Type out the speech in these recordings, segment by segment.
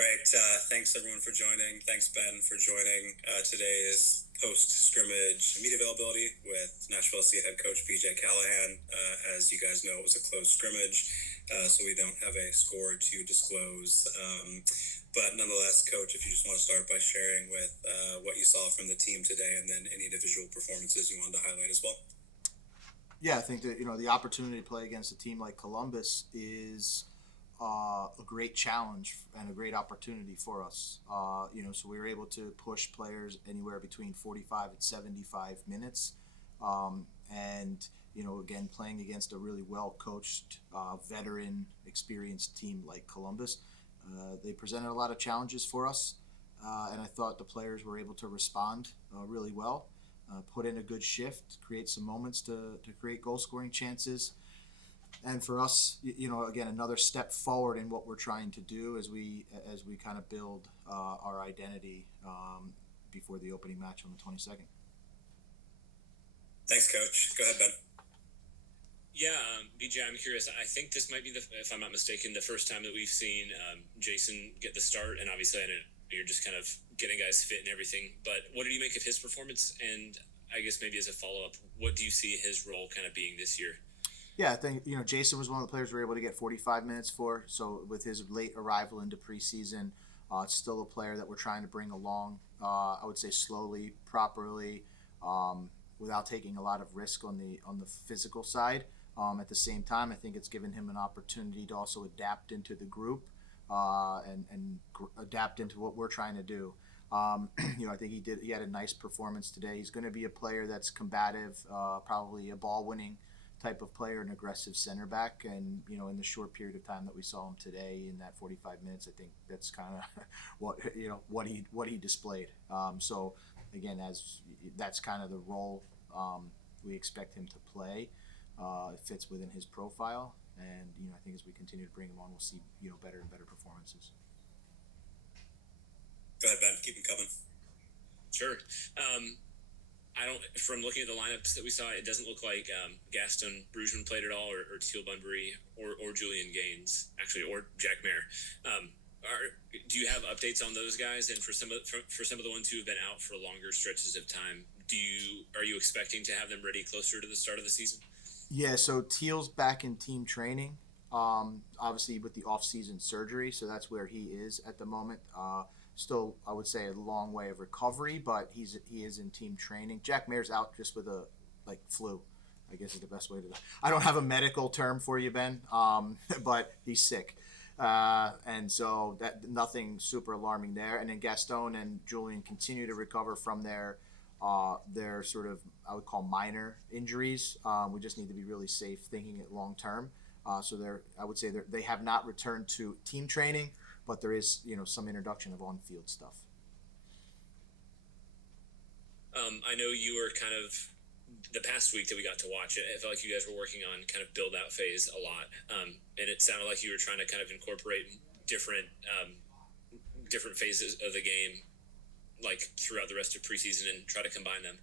All right, thanks everyone for joining. Thanks Ben for joining today's post-scrimmage media availability with Nashville SC head coach BJ Callaghan. As you guys know, it was a closed scrimmage, so we don't have a score to disclose. But nonetheless, Coach, if you just want to start by sharing with what you saw from the team today, and then any individual performances you wanted to highlight as well. Yeah, I think that the opportunity to play against a team like Columbus is a great challenge and a great opportunity for us. So we were able to push players anywhere between 45 and 75 minutes, and again playing against a really well coached, veteran, experienced team like Columbus, they presented a lot of challenges for us, and I thought the players were able to respond really well. Put in a good shift, create some moments to create goal scoring chances. And for us, again, another step forward in what we're trying to do as we kind of build our identity before the opening match on the 22nd. Thanks, Coach. Go ahead, Ben. Yeah, BJ, I'm curious. I think this might be, if I'm not mistaken, the first time that we've seen Jason get the start. And obviously, I know you're just kind of getting guys fit and everything. But what did you make of his performance? And I guess maybe as a follow-up, what do you see his role kind of being this year? Yeah, I think Jason was one of the players we were able to get 45 minutes for. So with his late arrival into preseason, it's still a player that we're trying to bring along. I would say slowly, properly, without taking a lot of risk on the physical side. At the same time, I think it's given him an opportunity to also adapt into the group and adapt into what we're trying to do. I think he had a nice performance today. He's going to be a player that's combative, probably a ball-winning type of player, an aggressive center back. And in the short period of time that we saw him today in that 45 minutes, I think that's kind of what he displayed. So again, as that's kind of the role we expect him to play. It fits within his profile, and I think as we continue to bring him on, we'll see better and better performances. Go ahead, Ben. Keep him coming. Sure. I don't. From looking at the lineups that we saw, it doesn't look like Gaston Brugman played at all, or Teal Bunbury, or Julian Gaines, actually, or Jack Mayer. Do you have updates on those guys? And for some of the ones who have been out for longer stretches of time, are you expecting to have them ready closer to the start of the season? Yeah, so Teal's back in team training, obviously with the off-season surgery, so that's where he is at the moment. Still, I would say a long way of recovery, but he is in team training. Jack Mayer's out just with a flu, I guess is the best way to. I don't have a medical term for you, Ben, but he's sick, and so that nothing super alarming there. And then Gaston and Julian continue to recover from their sort of, I would call, minor injuries. We just need to be really safe thinking it long term. So I would say they have not returned to team training, but there is some introduction of on-field stuff. I know you were kind of, the past week that we got to watch it, I felt like you guys were working on kind of build out phase a lot, and it sounded like you were trying to kind of incorporate different phases of the game, like throughout the rest of preseason, and try to combine them.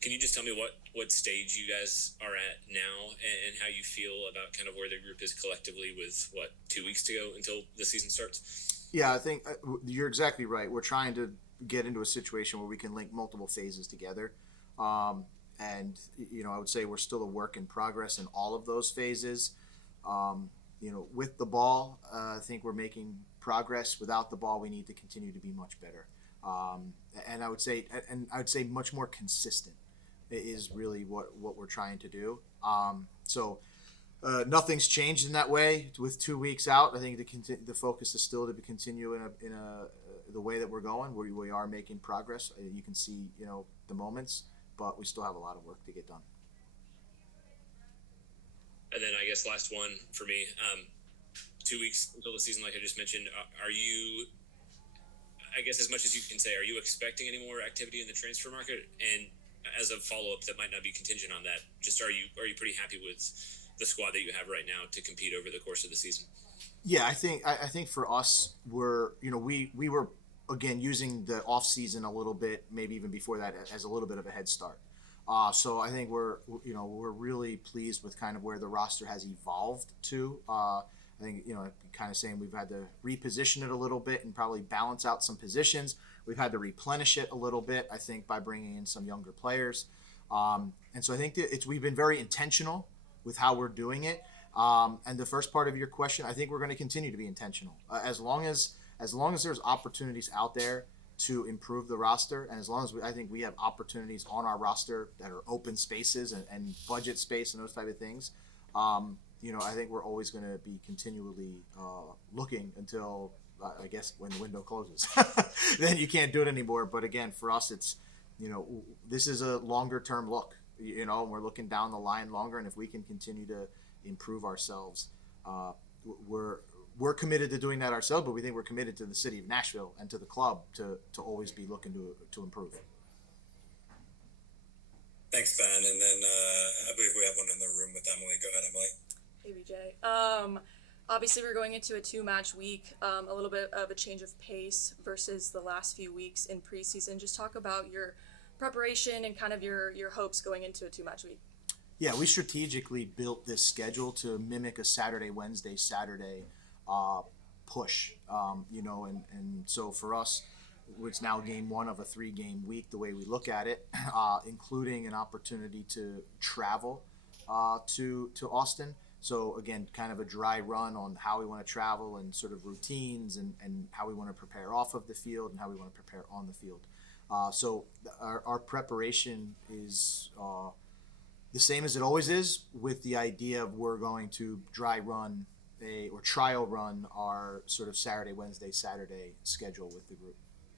Can you just tell me what stage you guys are at now, and how you feel about kind of where the group is collectively with 2 weeks to go until the season starts? Yeah, I think you're exactly right. We're trying to get into a situation where we can link multiple phases together. And I would say we're still a work in progress in all of those phases. With the ball, I think we're making progress. Without the ball, we need to continue to be much better. And I would say much more consistent is really what we're trying to do. Nothing's changed in that way with 2 weeks out. I think the focus is still to continue in the way that we're going. We are making progress. You can see the moments, but we still have a lot of work to get done. And then I guess last one for me, 2 weeks until the season, like I just mentioned, are you, I guess as much as you can say, are you expecting any more activity in the transfer market? And as a follow-up that might not be contingent on that, just are you pretty happy with the squad that you have right now to compete over the course of the season? Yeah, I think for us, we were again using the off season a little bit, maybe even before that, as a little bit of a head start. So I think we're really pleased with kind of where the roster has evolved to. I I think, kind of saying we've had to reposition it a little bit and probably balance out some positions. We've had to replenish it a little bit, I think, by bringing in some younger players. And so I think that we've been very intentional with how we're doing it. And the first part of your question, I think we're going to continue to be intentional. As long as there's opportunities out there to improve the roster, and as long as I think we have opportunities on our roster that are open spaces and budget space and those type of things, I think we're always going to be continually looking until I guess when the window closes. Then you can't do it anymore. But again, for us, it's this is a longer term look. And we're looking down the line longer, and if we can continue to improve ourselves, we're committed to doing that ourselves. But we think we're committed to the city of Nashville and to the club to always be looking to improve. Thanks, Ben. And then I believe we have one in the room with Emily. Go ahead, Emily. Hey, BJ. Obviously, we're going into a 2-match week, a little bit of a change of pace versus the last few weeks in preseason. Just talk about your preparation and kind of your hopes going into a 2-match week. Yeah, we strategically built this schedule to mimic a Saturday, Wednesday, Saturday push, and so for us, it's now game 1 of a 3-game week, the way we look at it, including an opportunity to travel to Austin. So again, kind of a dry run on how we want to travel and sort of routines and how we want to prepare off of the field and how we want to prepare on the field. So our preparation is the same as it always is, with the idea of we're going to dry run or trial run our sort of Saturday, Wednesday, Saturday schedule with the group.